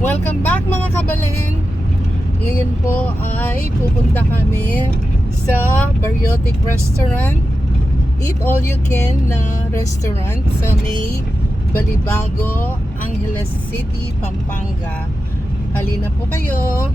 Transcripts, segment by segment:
Welcome back mga kabalin. Ngayon po ay pupunta kami sa Baryotic Restaurant. Eat all you can na restaurant sa may Balibago, Angeles City, Pampanga. Halina po kayo.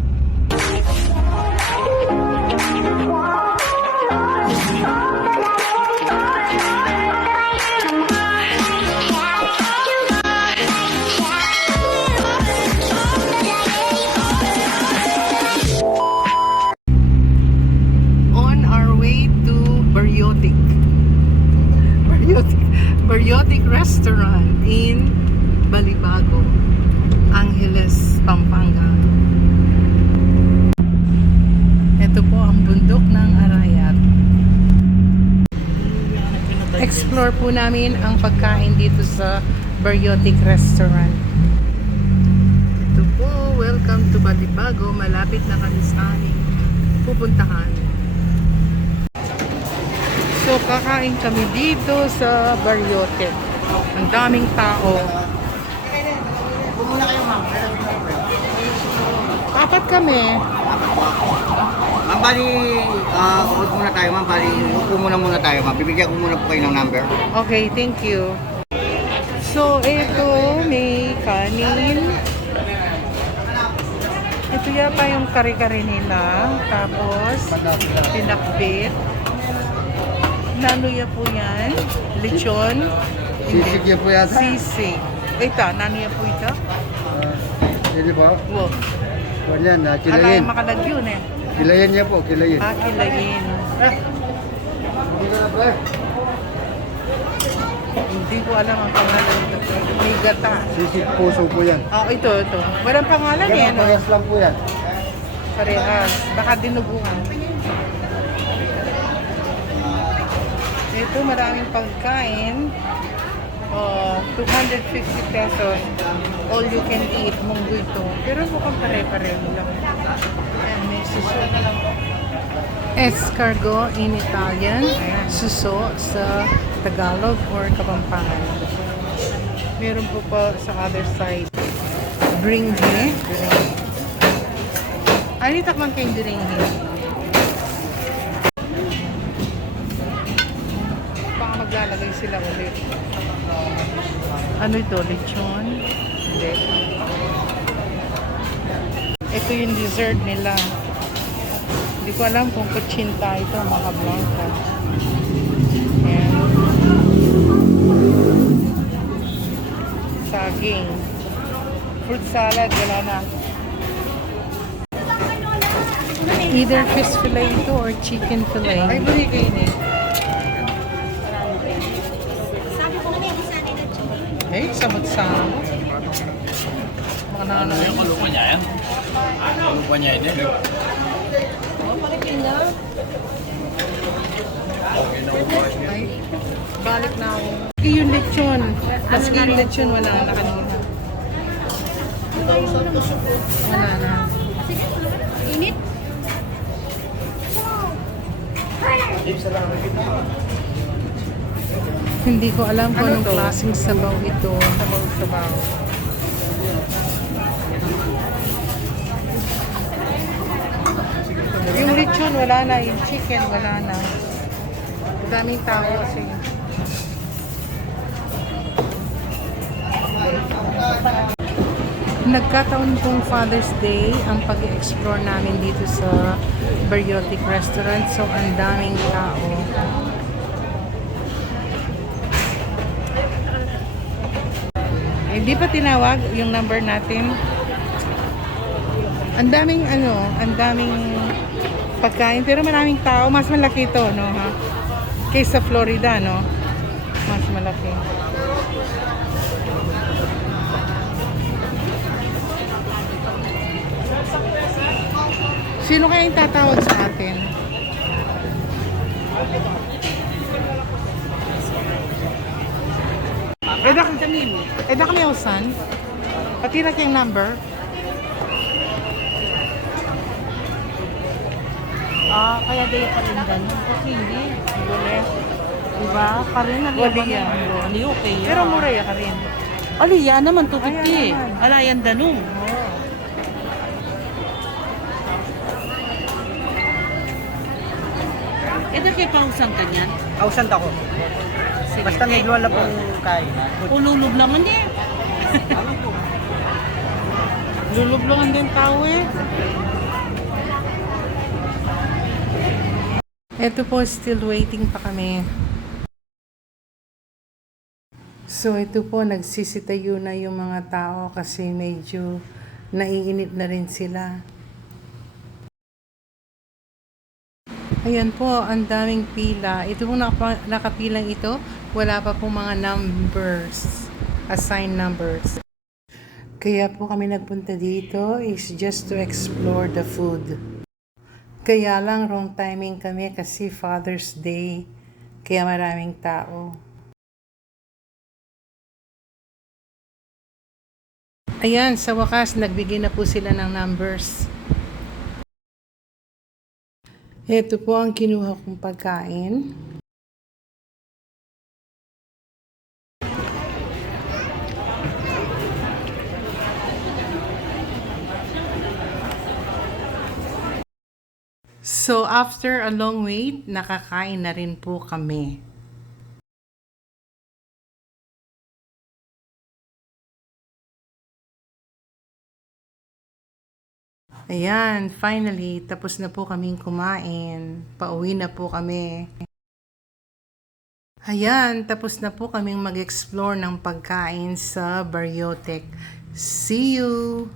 Baryotic Restaurant in Balibago, Angeles, Pampanga. Ito po ang bundok ng Arayat. Explore po namin ang pagkain dito sa Baryotic Restaurant. Ito po, welcome to Balibago. Malapit na kami sa aming pupuntahan. So, kakain kami dito sa Baryotic. Ang daming tao. Muna kayo, ma'am. Apat kami. Ma'am, bali, ulit muna tayo, ma'am. Bali, upo muna tayo, ma'am. Bibigyan ko muna po kayo ng number. Okay, thank you. So, ito, may kanin. Ito yata yung kare-kare nila. Tapos, pinakbit. Nanuya po yan. Lechon. Sisig yan po yata? Sisig. Ito, nanuya po ito. Hindi ba? Wow. Yan, Alay kilayin. makalagyon eh. Kilayin niya po, kilayin. Kilayin. Hindi ka na ba? Hindi ko alam ang pangalan ito. May gata. Sisig puso po yan. Ito. Walang pangalan eh. Ganun, parehas lang po yan. Parehas. Baka dinuguan. Ito, maraming pagkain. 250 pesos. All you can eat. Munggo ito. Pero mukhang pare-pareho lang. Ayan, may suso. Escargot in Italian. Ayan, suso sa Tagalog or Kapampangan. Meron po pa sa other side. Bringhe. Ano takman kayong bringhe? Maglalagay sila ulit. Ano ito? Lechon? Hindi. Ito yung dessert nila. Hindi ko alam kung kutsinta ito, mga blanca. Ayan. Saging. Fruit salad, wala na. Either fish fillet ito or chicken fillet. Ay, buli kayo niya. Eh, samot-samot. Mga nanay. Ano lupa niya yan? Lupa niya ini. Ay, balik na ako. Yung lechon. Mas yung lechon, wala na kanina. Wala na. Init? Hindi ko alam kung anong klaseng sabaw ito. Sabaw. Yung lechon, wala na. Yung chicken, wala na. Daming tao kasi. Nagkataon pong Father's Day ang pag-explore namin dito sa Baryotic Restaurant. So, ang daming tao. Hindi pa tinawag yung number natin. Ang daming pagkain, pero maraming tao. Mas malaki ito, no, ha? Kaysa Florida, no? Mas malaki. Sino kaya yung tatawag sa atin? Eda kami usan. Patira kayong number. Kaya day pa rin ganun. Kasi hindi. Wala. Diba? Karin na Wali yan. Hindi okay yan. Pero mura ya ka rin. Aliya naman, 250. Ayan naman. Alayan danong. Oh. Ito kay pausan ka niyan. Ausant ako. Sige. Basta may lola pong kain. Ululog naman eh. Lulublogan din tao eh. Ito po, still waiting pa kami. So ito po, nagsisitayo na yung mga tao kasi medyo naiinip na rin sila. Ayan po, ang daming pila. Ito pong nakapilang ito, wala pa pong mga numbers, assigned numbers. Kaya po kami nagpunta dito is just to explore the food. Kaya lang wrong timing kami kasi Father's Day, kaya maraming tao. Ayan, sa wakas, nagbigay na po sila ng numbers. Ito po ang kinuha kong pagkain. So, after a long wait, nakakain na rin po kami. Ayan, finally, tapos na po kaming kumain. Pauwi na po kami. Ayan, tapos na po kaming mag-explore ng pagkain sa Baryotek. See you!